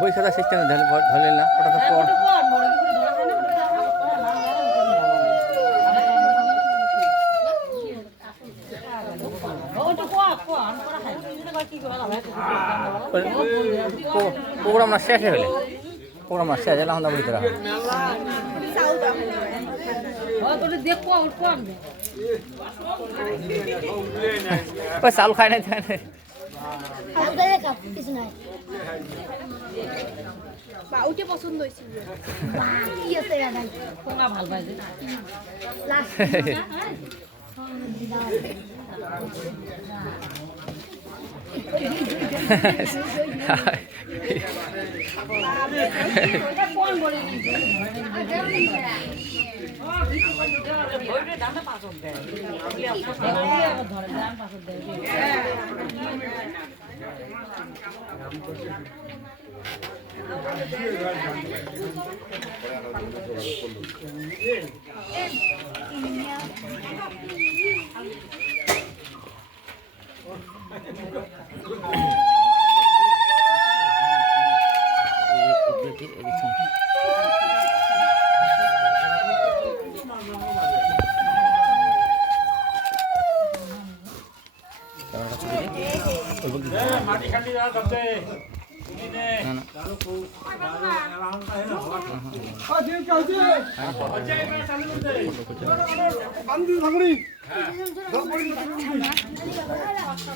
বই খাতা শিখতে না ধরলেন না ওটা তো প্রোগ্রাম না শেষ হয়ে গেলে প্রোগ্রাম না শেষ হলে আমরা বলতে ওই চাউল খায় না কিছু নাই ওইটা পছন্দ হয়েছিল কি আছে গাদাই কোনা ভাল পাইছে লাস্ট কোন বলে মাটি খাটি না করতে